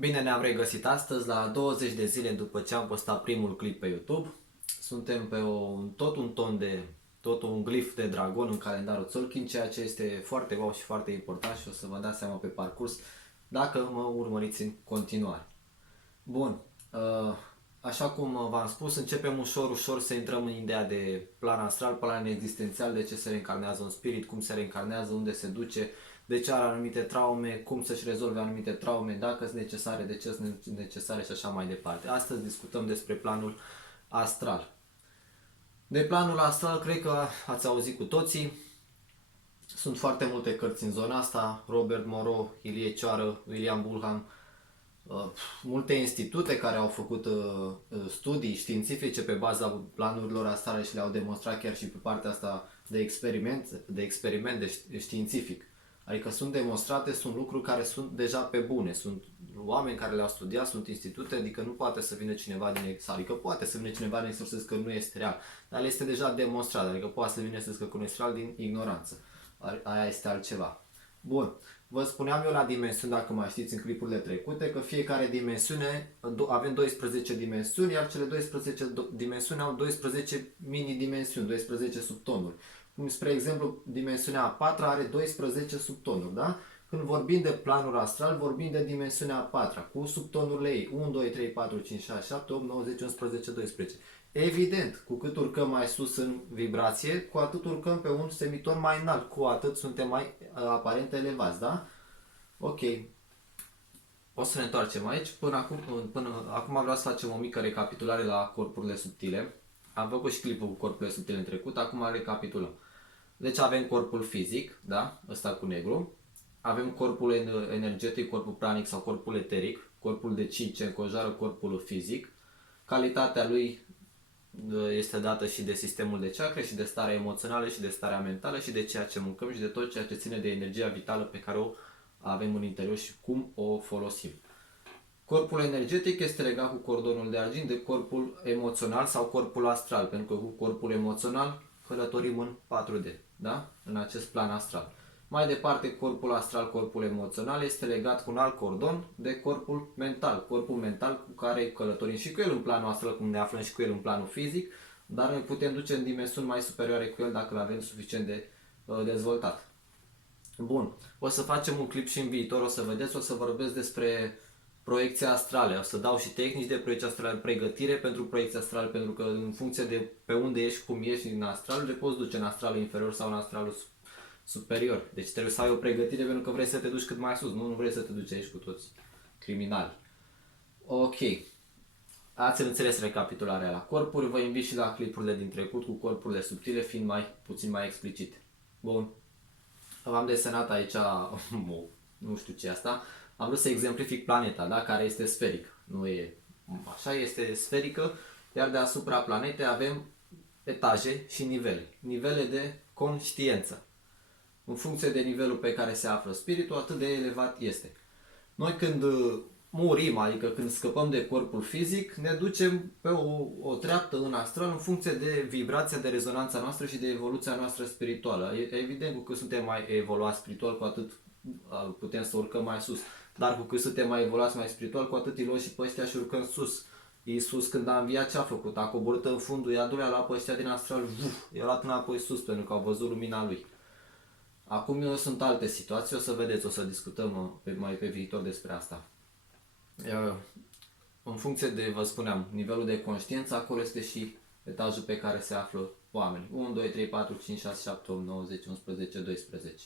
Bine ne-am regăsit astăzi la 20 de zile după ce am postat primul clip pe YouTube. Suntem pe tot un glif de dragon în calendarul Tzolk'in, ceea ce este foarte wow și foarte important și o să vă dați seama pe parcurs dacă mă urmăriți în continuare. Bun, așa cum v-am spus, începem ușor să intrăm în ideea de plan astral, plan existențial, de ce se reîncarnează un spirit, cum se reîncarnează, unde se duce, de ce are anumite traume, cum să-și rezolve anumite traume, dacă sunt necesare, de ce sunt necesare și așa mai departe. Astăzi discutăm despre planul astral. De planul astral, cred că ați auzit cu toții. Sunt foarte multe cărți în zona asta, Robert Moreau, Ilie Cioară, William Bulham, multe institute care au făcut studii științifice pe baza planurilor astrale și le-au demonstrat chiar și pe partea asta de experiment științific. Adică sunt demonstrate, sunt lucruri care sunt deja pe bune, sunt oameni care le-au studiat, sunt institute, adică nu poate să vină cineva din exterior, adică poate să vină cineva din exterior să zică că nu este real, dar este deja demonstrat, adică poate să vină să zică că nu este real din ignoranță. Aia este altceva. Bun. Vă spuneam eu la dimensiuni, dacă mai știți în clipurile trecute, că fiecare dimensiune, avem 12 dimensiuni, iar cele 12 dimensiuni au 12 mini-dimensiuni, 12 subtonuri. Cum, spre exemplu, dimensiunea a patra are 12 subtonuri, da? Când vorbim de planul astral, vorbim de dimensiunea a patra, cu subtonurile ei, 1, 2, 3, 4, 5, 6, 7, 8, 9, 10, 11, 12. Evident, cu cât urcăm mai sus în vibrație, cu atât urcăm pe un semiton mai înalt, cu atât suntem mai aparent elevați, da? Ok. O să ne întoarcem aici. Până acum vreau să facem o mică recapitulare la corpurile subtile. Am făcut și clipul cu corpurile subtile în trecut, acum recapitulăm. Deci avem corpul fizic, da? Ăsta cu negru. Avem corpul energetic, corpul pranic sau corpul eteric, corpul de chi ce înconjoară corpul fizic. Calitatea lui este dată și de sistemul de chakre și de starea emoțională și de starea mentală și de ceea ce mâncăm și de tot ceea ce ține de energia vitală pe care o avem în interior și cum o folosim. Corpul energetic este legat cu cordonul de argint de corpul emoțional sau corpul astral, pentru că cu corpul emoțional călătorim în 4D, da? În acest plan astral. Mai departe, corpul astral, corpul emoțional, este legat cu un alt cordon de corpul mental cu care călătorim și cu el în planul astral, cum ne aflăm și cu el în planul fizic, dar ne putem duce în dimensiuni mai superioare cu el dacă îl avem suficient de dezvoltat. Bun, o să facem un clip și în viitor, o să vedeți, o să vorbesc despre proiecția astrale, o să dau și tehnici de proiecție astrală, pregătire pentru proiecția astrală, pentru că în funcție de pe unde ești, cum ești în astral, le poți duce în astralul inferior sau în astralul superior. Deci trebuie să ai o pregătire pentru că vrei să te duci cât mai sus, nu vrei să te duci aici cu toți criminali. Ok. Ați înțeles recapitularea la corpuri, vă invit și la clipurile din trecut cu corpurile subtile, fiind puțin mai explicite. Bun. V-am desenat aici, nu știu ce asta, am vrut să exemplific planeta, da? Care este sferică. Nu e așa, este sferică, iar deasupra planetei avem etaje și nivele. Nivele de conștiință. În funcție de nivelul pe care se află spiritul, atât de elevat este. Noi când murim, adică când scăpăm de corpul fizic, ne ducem pe o treaptă în astral în funcție de vibrația, de rezonanța noastră și de evoluția noastră spirituală. Evident, cu cât suntem mai evoluați spiritual, cu atât putem să urcăm mai sus. Dar cu cât suntem mai evoluați mai spiritual, cu atât îi luăm și pe ăștia și urcăm sus. Iisus când a înviat ce a făcut? A coborât în fundul iadului, a luat pe ăștia din astral, i-a luat înapoi sus pentru că au văzut lumina lui. Acum sunt alte situații, o să vedeți, o să discutăm mai pe viitor despre asta. În funcție de, vă spuneam, nivelul de conștiință, acolo este și etajul pe care se află oamenii. 1, 2, 3, 4, 5, 6, 7, 8, 9, 10, 11, 12.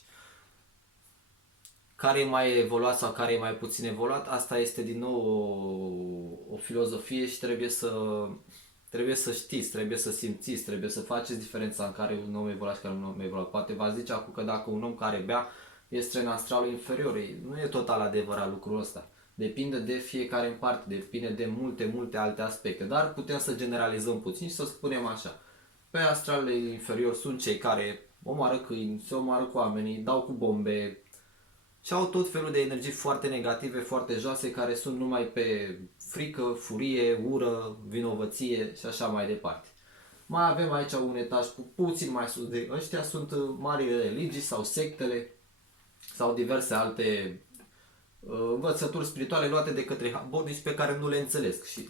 Care e mai evoluat sau care e mai puțin evoluat, asta este din nou o filozofie și trebuie să știți, trebuie să simțiți, trebuie să faceți diferența în care un om evoluat și care un om evoluat. Poate v-ați zice acum că dacă un om care bea este în astralul inferior, nu e total adevărat lucrul ăsta. Depinde de fiecare în parte, depinde de multe alte aspecte, dar putem să generalizăm puțin și să spunem așa. Pe astralul inferior sunt cei care omoară câini, se omoară cu oamenii, dau cu bombe, și au tot felul de energii foarte negative, foarte joase, care sunt numai pe frică, furie, ură, vinovăție și așa mai departe. Mai avem aici un etaj puțin mai sus de ăștia, sunt marile religii sau sectele sau diverse alte învățături spirituale luate de către habonici pe care nu le înțeleg și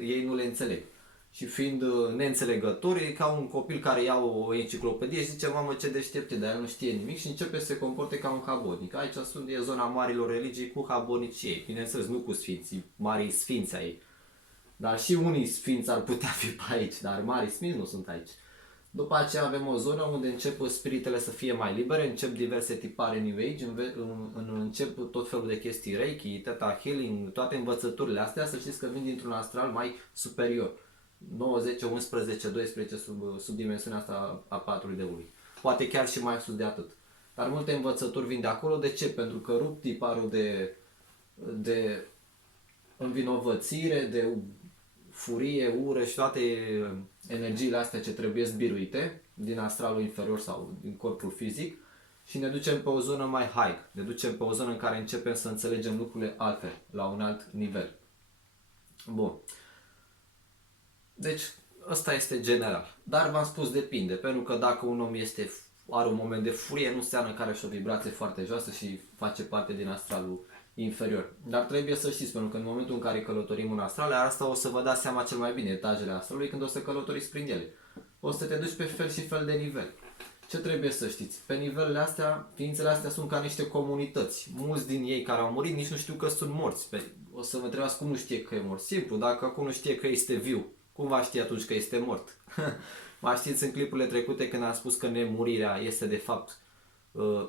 ei nu le înțeleg. Și fiind neînțelegători, e ca un copil care ia o enciclopedie și zice, mamă, ce deștepte, dar el nu știe nimic și începe să se comporte ca un habonic. Aici e zona marilor religii cu habonici ei, bineînțeles, nu cu sfinții, marii sfinți ai. Dar și unii sfinți ar putea fi pe aici, dar marii sfinți nu sunt aici. După aceea avem o zonă unde încep spiritele să fie mai libere, încep diverse tipare New Age, încep tot felul de chestii Reiki, Theta Healing, toate învățăturile astea, să știți că vin dintr-un astral mai superior. 9, 10, 11, 12 sub dimensiunea asta a 4 deului. Poate chiar și mai sus de atât. Dar multe învățături vin de acolo. De ce? Pentru că rup tiparul de învinovățire, de furie, ură și toate energiile astea ce trebuie biruite din astralul inferior sau din corpul fizic și ne ducem pe o zonă mai high, ne ducem pe o zonă în care începem să înțelegem lucrurile altfel, la un alt nivel. Bun. Deci, ăsta este general. Dar v-am spus, depinde, pentru că dacă un om are un moment de furie, nu înseamnă că are și o vibrație foarte joasă și face parte din astralul inferior. Dar trebuie să știți, pentru că în momentul în care călătorim în astral, asta o să vă dați seama cel mai bine, etajele astralului, când o să călătoriți prin ele. O să te duci pe fel și fel de nivel. Ce trebuie să știți? Pe nivelele astea, ființele astea sunt ca niște comunități. Mulți din ei care au murit nici nu știu că sunt morți. O să vă întrebați cum nu știe că e mort. Simplu, dacă acum nu știe că este viu, cum va ști atunci că este mort? Mai știți în clipurile trecute când am spus că nemurirea este de fapt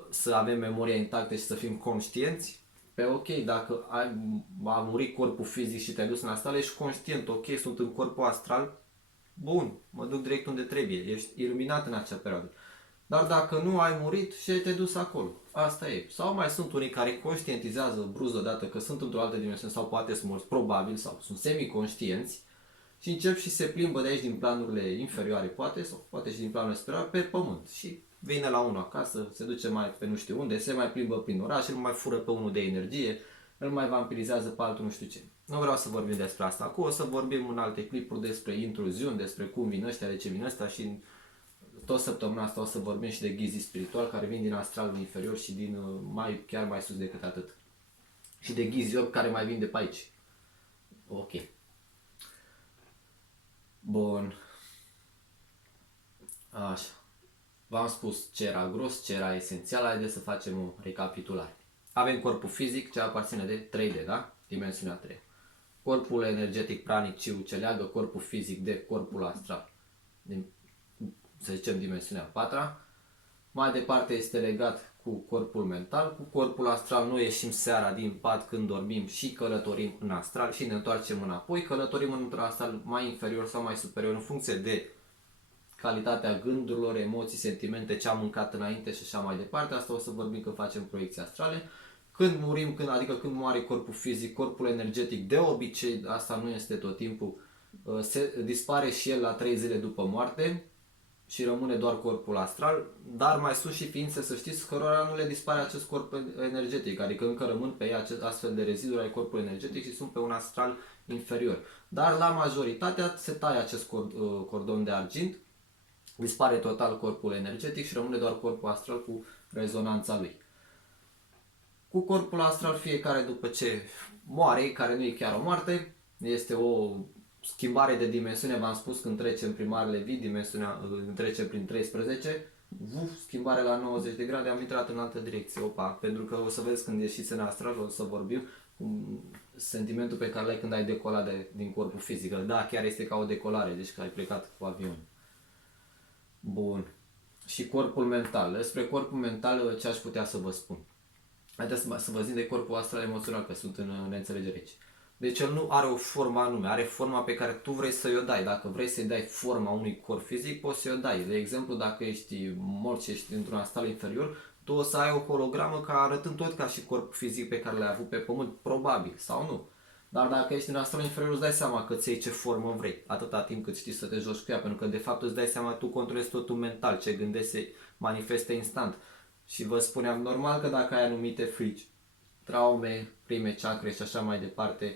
să avem memoria intactă și să fim conștienți? Pe ok, dacă a murit corpul fizic și te-ai dus în astral, ești conștient, ok, sunt în corpul astral, bun, mă duc direct unde trebuie, ești iluminat în acea perioadă. Dar dacă nu ai murit și te-ai dus acolo, asta e. Sau mai sunt unii care conștientizează brusc odată că sunt într-o altă dimensiune sau poate sunt morți, probabil, sau sunt semi-conștienți și încep și se plimbă de aici din planurile inferioare, poate, sau poate și din planurile superioare, pe pământ. Și vine la unul acasă, se duce mai pe nu știu unde, se mai plimbă prin oraș, îl mai fură pe unul de energie, îl mai vampirizează pe altul nu știu ce. Nu vreau să vorbim despre asta acum, o să vorbim în alte clipuri despre intruziuni, despre cum vin ăștia, de ce vin ăștia și tot săptămâna asta o să vorbim și de ghizii spiritual care vin din astralul inferior și din chiar mai sus decât atât. Și de ghizii orbi care mai vin de pe aici. Ok. Bun. Așa. V-am spus ce era gros, ce era esențial, haideți să facem o recapitulare. Avem corpul fizic, ce aparține de 3D, da? Dimensiunea 3. Corpul energetic pranic, ce leagă corpul fizic de corpul astral, din, să zicem, dimensiunea 4. Mai departe este legat cu corpul mental, cu corpul astral noi ieșim seara din pat când dormim și călătorim în astral și ne întoarcem înapoi, călătorim într-un astral mai inferior sau mai superior în funcție de calitatea gândurilor, emoții, sentimente, ce am mâncat înainte și așa mai departe. Asta o să vorbim când facem proiecții astrale. Când murim, adică când moare corpul fizic, corpul energetic, de obicei, asta nu este tot timpul, se dispare și el la 3 zile după moarte și rămâne doar corpul astral, dar mai sunt și ființe, să știți, cărora nu le dispare acest corp energetic, adică încă rămân pe ei astfel de reziduri ai corpului energetic și sunt pe un astral inferior. Dar la majoritatea se taie acest cordon de argint, dispare total corpul energetic și rămâne doar corpul astral cu rezonanța lui. Cu corpul astral fiecare după ce moare, care nu e chiar o moarte, este o schimbare de dimensiune, v-am spus când trecem prin marele vid, dimensiunea, trecem prin 13, schimbare la 90 de grade, am intrat în altă direcție, opa, pentru că o să vezi când ieșiți în astral, o să vorbim, sentimentul pe care l-ai când ai decolat din corpul fizic, da, chiar este ca o decolare, deci că ai plecat cu avion. Bun. Și corpul mental. Despre corpul mental ce aș putea să vă spun? Haideți să vă zic de corpul astral emoțional, că sunt în neînțelegere aici. Deci el nu are o formă anume, are forma pe care tu vrei să-i o dai. Dacă vrei să-i dai forma unui corp fizic, poți să-i o dai. De exemplu, dacă ești mort și ești într-un astral inferior, tu o să ai o hologramă ca arătând tot ca și corpul fizic pe care l-ai avut pe pământ, probabil, sau nu. Dar dacă ești în astral inferior, îți dai seama că îți iei ce formă vrei, atâta timp cât știi să te joci cu ea, pentru că de fapt îți dai seama, tu controlezi totul mental, ce gândești se manifeste instant. Și vă spuneam, normal că dacă ai anumite frici, traume, prime chakre și așa mai departe,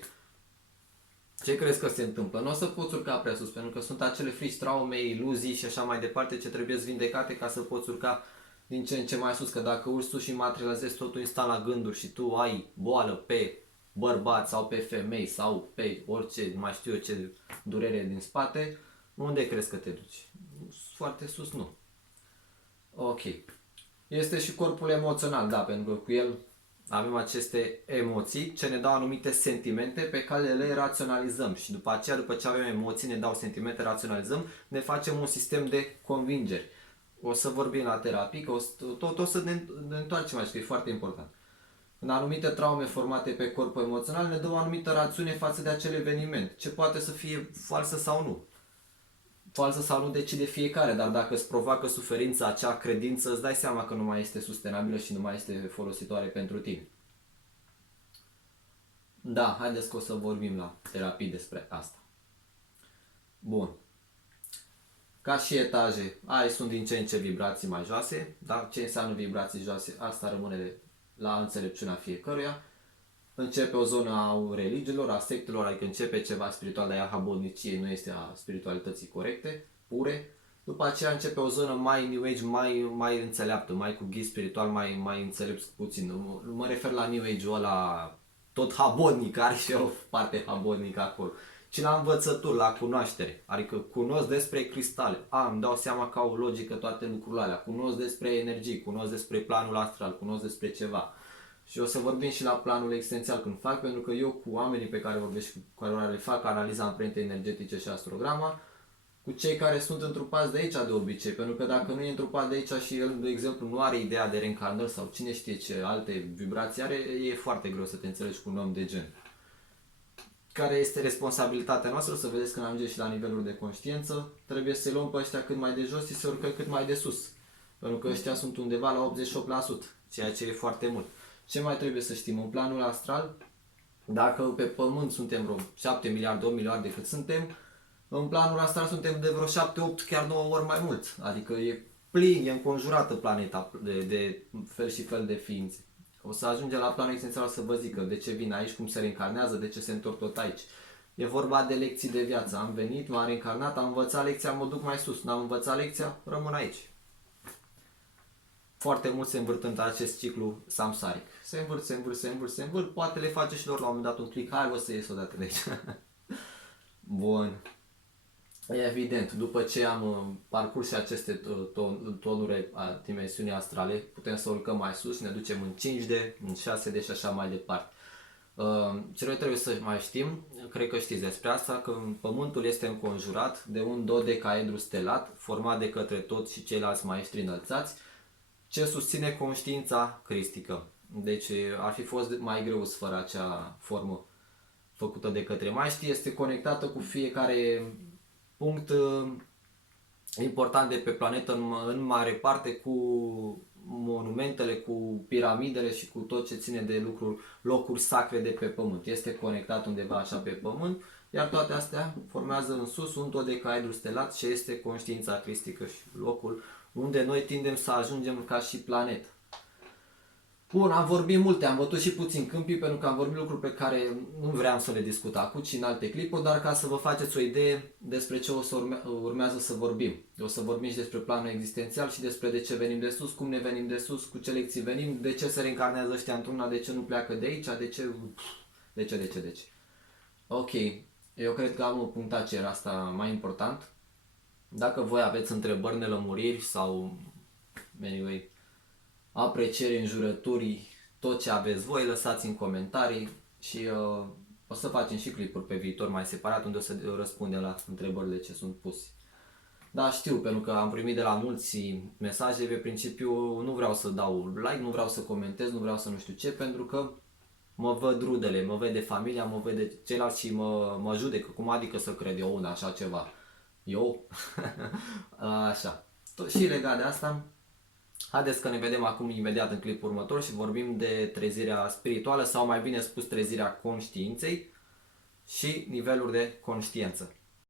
ce crezi că se întâmplă? Nu o să poți urca prea sus, pentru că sunt acele frici, traume, iluzii și așa mai departe ce trebuie vindecate ca să poți urca din ce în ce mai sus, că dacă urci tu și materializezi totul instant la gânduri și tu ai boală pe bărbați sau pe femei sau pe orice, mai știu eu ce durere din spate, unde crezi că te duci? Foarte sus nu. Ok. Este și corpul emoțional, da, pentru că cu el avem aceste emoții ce ne dau anumite sentimente pe care le raționalizăm și după aceea, după ce avem emoții, ne dau sentimente, raționalizăm, ne facem un sistem de convingeri. O să vorbim la terapie, că tot o să ne întoarcem aici, că e foarte important. În anumite traume formate pe corpul emoțional ne dă o anumită rațiune față de acel eveniment, ce poate să fie falsă sau nu. Falsă sau nu decide fiecare, dar dacă îți provoacă suferința, acea credință, îți dai seama că nu mai este sustenabilă și nu mai este folositoare pentru tine. Da, haideți că o să vorbim la terapie despre asta. Bun. Ca și etaje, sunt din ce în ce vibrații mai joase, dar ce înseamnă vibrații joase, asta rămâne la înțelepciunea fiecăruia. Începe o zonă a religiilor, a sectelor, adică începe ceva spiritual, dar ea habodniciei, nu este a spiritualității corecte, pure. După aceea începe o zonă mai New Age, mai înțeleaptă, mai cu ghid spiritual, mai înțelept puțin. Mă refer la New Age-ul ăla tot habodnic, are și o parte habodnică acolo. Și la învățături, la cunoaștere, adică cunosc despre cristale, îmi dau seama că au logică toate lucrurile alea, cunosc despre energii, cunosc despre planul astral, cunosc despre ceva. Și o să vorbim și la planul existențial când fac, pentru că eu cu oamenii pe care vorbesc și cu care le fac analiza amprentei energetice și astrograma, cu cei care sunt întrupați de aici de obicei, pentru că dacă nu e întrupat de aici și el, de exemplu, nu are ideea de reîncarnări sau cine știe ce alte vibrații are, e foarte greu să te înțelegi cu un om de gen. Care este responsabilitatea noastră, să vedeți când ajungem și la nivelul de conștiință, trebuie să-i luăm pe ăștia cât mai de jos și să urcăm cât mai de sus. Pentru că ăștia sunt undeva la 88%, ceea ce e foarte mult. Ce mai trebuie să știm? În planul astral, dacă pe Pământ suntem vreo 7 miliarde, 8 miliarde cât suntem, în planul astral suntem de vreo 7, 8, chiar 9 ori mai mult. Adică e plin, e înconjurată planeta de fel și fel de ființe. O să ajungem la planul esențial să vă zic de ce vin aici, cum se reîncarnează, de ce se întorc tot aici. E vorba de lecții de viață. Am venit, m-am reîncarnat, am învățat lecția, mă duc mai sus. N-am învățat lecția, rămân aici. Foarte mult se învârt în acest ciclu samsaric. Se învârt, poate le face și lor la un moment dat un click, hai o să ies odată de aici. Bun. Evident, după ce am parcurs și aceste tonuri a dimensiunii astrale, putem să urcăm mai sus și ne ducem în 5D, în 6D și așa mai departe. Ce noi trebuie să mai știm, cred că știți despre asta, că Pământul este înconjurat de un dodecaedru stelat format de către toți și ceilalți maestri înălțați, ce susține conștiința cristică. Deci ar fi fost mai greu fără acea formă făcută de către maestri, este conectată cu fiecare punct important de pe planetă, în mare parte cu monumentele, cu piramidele și cu tot ce ține de locuri sacre de pe Pământ. Este conectat undeva așa pe Pământ, iar toate astea formează în sus un dodecaedru stelat ce este conștiința cristică și locul unde noi tindem să ajungem ca și planetă. Bun, am vorbit multe, am bătut și puțin câmpii pentru că am vorbit lucruri pe care nu vreau să le discut acum, ci în alte clipuri, dar ca să vă faceți o idee despre ce o să urmează să vorbim. O să vorbim și despre planul existențial și despre de ce venim de sus, cum ne venim de sus, cu ce lecții venim, de ce se reîncarnează ăștia într-una, de ce nu pleacă de aici, de ce. Ok, eu cred că am punctat ce era asta mai important. Dacă voi aveți întrebări, nelămuriri sau, anyway, aprecieri, înjurături, tot ce aveți voi, lăsați în comentarii și o să facem și clipuri pe viitor mai separat unde o să răspundem la întrebările ce sunt puse. Da, știu, pentru că am primit de la mulți mesaje, pe principiu nu vreau să dau like, nu vreau să comentez, nu vreau să nu știu ce, pentru că mă văd rudele, mă vede familia, mă vede ceilalți și mă judecă. Cum adică să cred eu așa ceva? Eu? Așa. Și legat de asta, haideți că ne vedem acum imediat în clipul următor și vorbim de trezirea spirituală sau mai bine spus trezirea conștiinței și niveluri de conștiință.